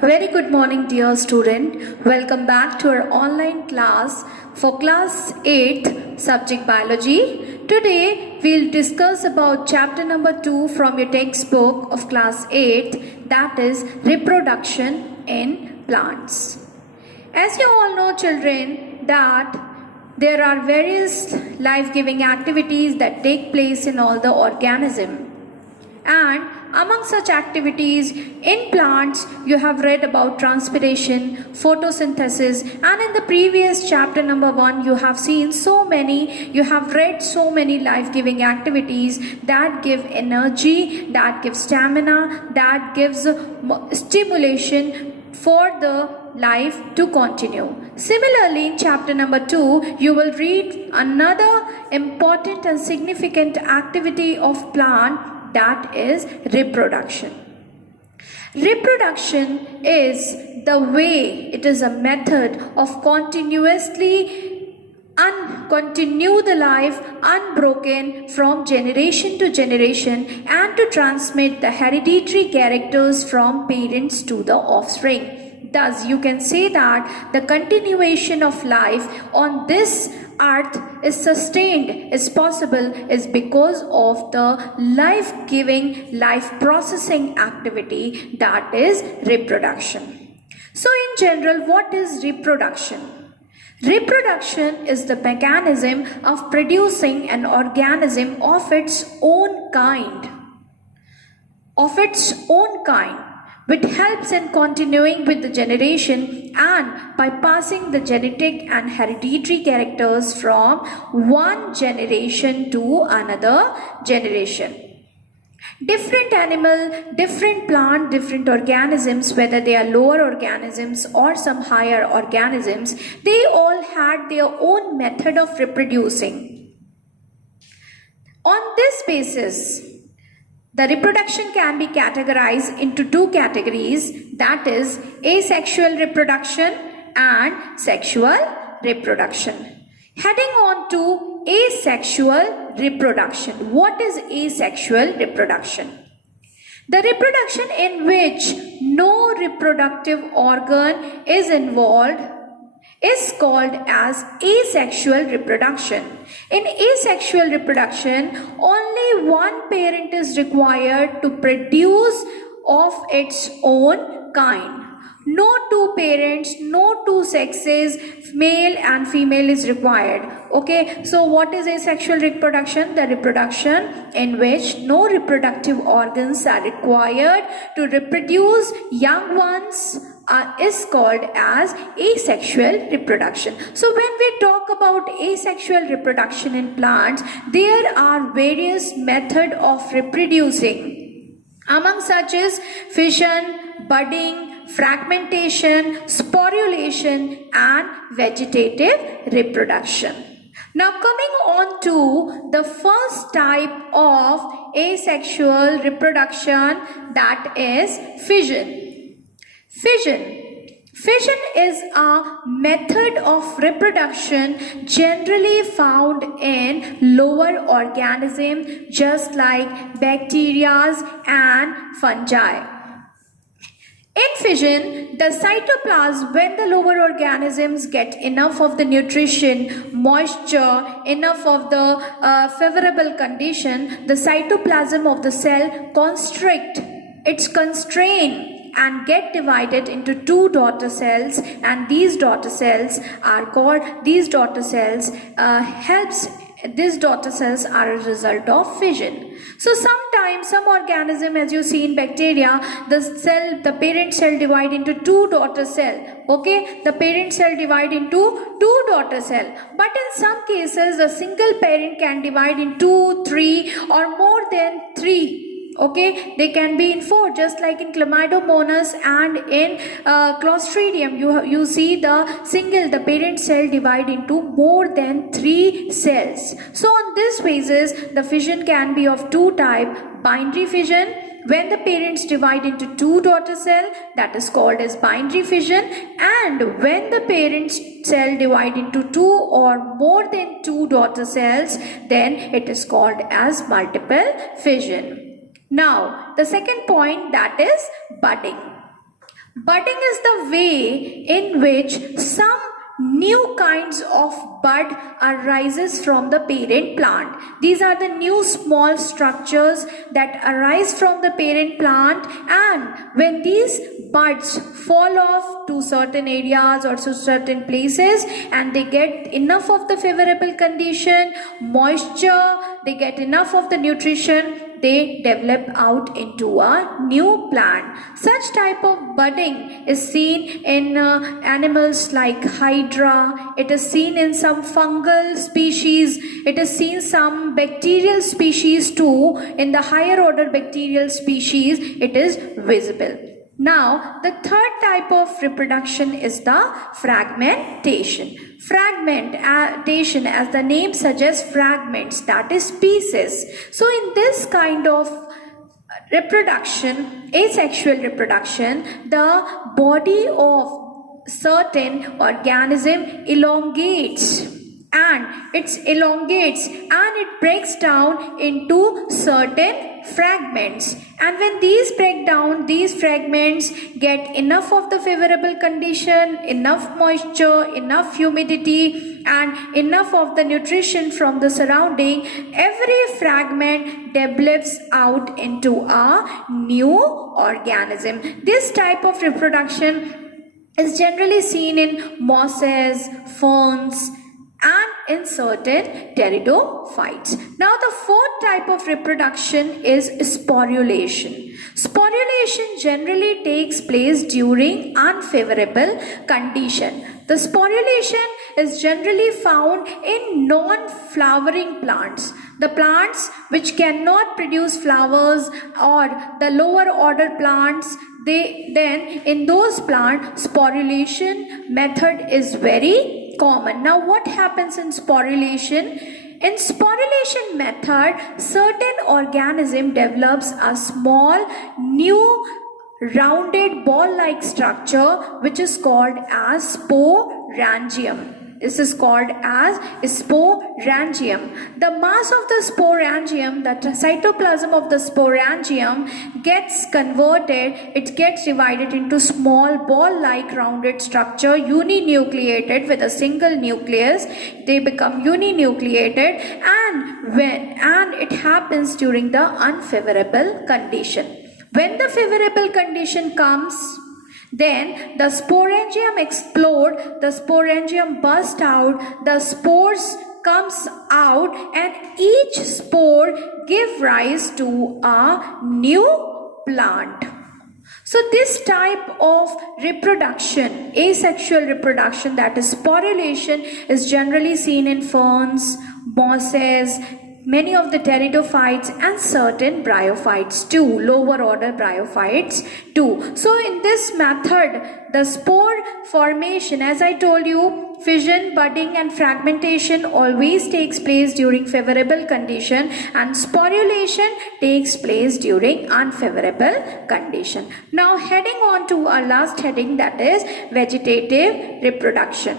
Very good morning, dear student. Welcome back to our online class for class 8 subject biology. Today we'll discuss about chapter number 2 from your textbook of class 8, that is reproduction in plants. As you all know, children, that there are various life-giving activities that take place in all the organism. And among such activities in plants, you have read about transpiration, photosynthesis, and in the previous chapter number 1, you have read so many life-giving activities that give energy, that give stamina, that gives stimulation for the life to continue. Similarly, in chapter number 2, you will read another important and significant activity of plant, that is reproduction. Reproduction is the way, it is a method of continuously continue the life unbroken from generation to generation and to transmit the hereditary characters from parents to the offspring. Thus, you can say that the continuation of life on this earth is sustained, is possible, is because of the life-giving, life-processing activity, that is reproduction. So, in general, what is reproduction? Reproduction is the mechanism of producing an organism of its own kind. Which helps in continuing with the generation and by passing the genetic and hereditary characters from one generation to another generation. Different animal, different plant, different organisms, whether they are lower organisms or some higher organisms, they all had their own method of reproducing. On this basis, the reproduction can be categorized into two categories, that is asexual reproduction and sexual reproduction. Heading on to asexual reproduction. What is asexual reproduction? The reproduction in which no reproductive organ is involved is called as asexual reproduction. In asexual reproduction, only one parent is required to produce of its own kind. No two parents, no two sexes, male and female is required. Okay, so what is asexual reproduction? The reproduction in which no reproductive organs are required to reproduce young ones is called as asexual reproduction. So when we talk about asexual reproduction in plants, there are various methods of reproducing. Among such is fission, budding, fragmentation, sporulation, and vegetative reproduction. Now coming on to the first type of asexual reproduction, that is fission. Fission is a method of reproduction generally found in lower organisms just like bacteria and fungi. In fission, the cytoplasm, when the lower organisms get enough of the nutrition, moisture, enough of the favorable condition, the cytoplasm of the cell constrain and get divided into two daughter cells, and these daughter cells are a result of fission. So sometimes some organism, as you see in bacteria, the parent cell divide into two daughter cell. Okay, the parent cell divide into two daughter cell. But in some cases, a single parent can divide into 2, 3 or more than 3. Okay, they can be in 4, just like in Chlamydomonas and in Clostridium. You see the parent cell divide into more than 3 cells. So on this basis, the fission can be of two types: binary fission, when the parents divide into two daughter cell, that is called as binary fission, and when the parent cell divide into 2 or more than 2 daughter cells, then it is called as multiple fission. Now, the second point, that is budding. Budding is the way in which some new kinds of bud arises from the parent plant. These are the new small structures that arise from the parent plant, and when these buds fall off to certain areas or to certain places and they get enough of the favorable condition, moisture, they get enough of the nutrition, they develop out into a new plant. Such type of budding is seen in animals like hydra. It is seen in some fungal species. It is seen some bacterial species too. In the higher order bacterial species, it is visible. Now, the third type of reproduction is the fragmentation. Fragmentation, as the name suggests, fragments, that is pieces. So in this kind of reproduction, asexual reproduction, the body of certain organism elongates, and it breaks down into certain fragments, and when these break down, these fragments get enough of the favorable condition, enough moisture, enough humidity, and enough of the nutrition from the surrounding, every fragment develops out into a new organism. This type of reproduction is generally seen in mosses, ferns, and in certain pteridophytes. Now the fourth type of reproduction is sporulation. Sporulation generally takes place during unfavorable condition. The sporulation is generally found in non-flowering plants. The plants which cannot produce flowers or the lower order plants, then in those plants sporulation method is very common. Now what happens in sporulation? In sporulation method, certain organism develops a small new rounded ball-like structure which is called as sporangium. This is called as sporangium. The mass of the sporangium, the cytoplasm of the sporangium gets converted, it gets divided into small ball-like rounded structure, uninucleated with a single nucleus. They become uninucleated, and it happens during the unfavorable condition. When the favorable condition comes, then the sporangium explode, the sporangium burst out, the spores comes out, and each spore give rise to a new plant. So this type of reproduction, asexual reproduction, that is sporulation, is generally seen in ferns, mosses, many of the pteridophytes, and certain bryophytes too, lower order bryophytes too. So in this method, the spore formation, as I told you, fission, budding and fragmentation always takes place during favorable condition, and sporulation takes place during unfavorable condition. Now heading on to our last heading, that is vegetative reproduction.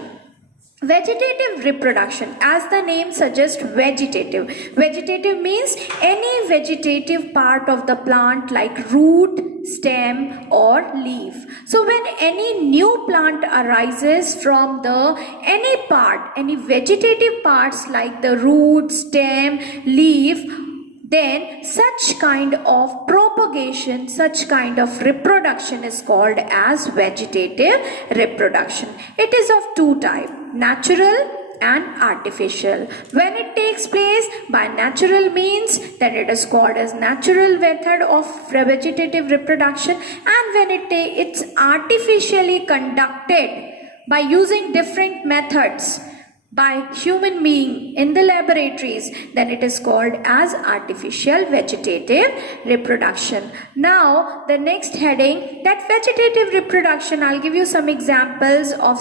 Vegetative reproduction, as the name suggests, vegetative. Vegetative means any vegetative part of the plant like root, stem or leaf. So when any new plant arises from any vegetative parts like the root, stem, leaf, then such kind of propagation, such kind of reproduction is called as vegetative reproduction. It is of two types, natural and artificial. When it takes place by natural means, then it is called as natural method of vegetative reproduction, and when it's artificially conducted by using different methods by human being in the laboratories, then it is called as artificial vegetative reproduction. Now the next heading, that vegetative reproduction, I'll give you some examples of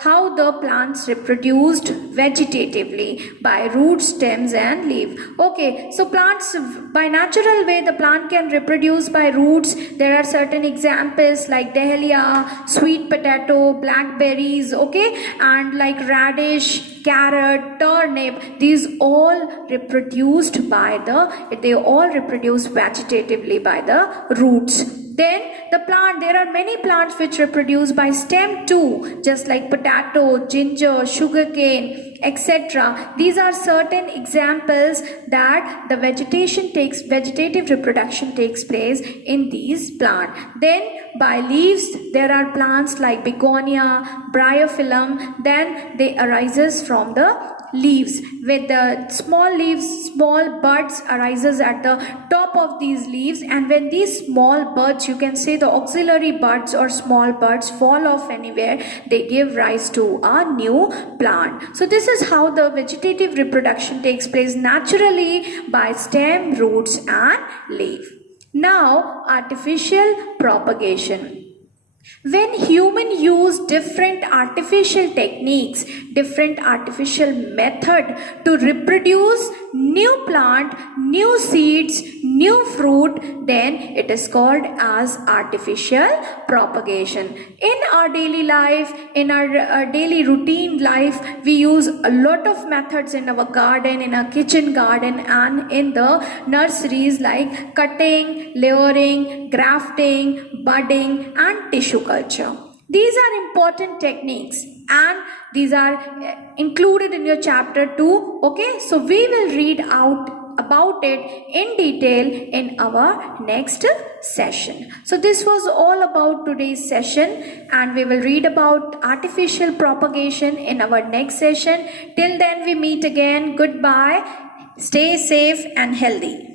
how the plants reproduced vegetatively by roots, stems and leaf. Okay, so plants by natural way, the plant can reproduce by roots. There are certain examples like dahlia, sweet potato, blackberries, okay, and like radish, carrot, turnip, these all reproduced vegetatively by the roots. Then there are many plants which reproduce by stem too, just like potato, ginger, sugarcane, etc. These are certain examples that the vegetative reproduction takes place in these plants. Then by leaves, there are plants like begonia, bryophyllum. Then they arises from the leaves. With the small leaves, small buds arises at the top of these leaves, and when these small buds, you can say the auxiliary buds or small buds, fall off anywhere, they give rise to a new plant. So this is how the vegetative reproduction takes place naturally by stem, roots and leaf. Now artificial propagation. When humans use different artificial techniques, different artificial method to reproduce new plant, new seeds, new fruit, then it is called as artificial propagation. In our daily life, in our daily routine life, we use a lot of methods in our garden, in our kitchen garden and in the nurseries, like cutting, layering, grafting, budding and tissue culture. These are important techniques and these are included in your chapter 2. Okay, so we will read out about it in detail in our next session. So this was all about today's session, and we will read about artificial propagation in our next session. Till then we meet again. Goodbye. Stay safe and healthy.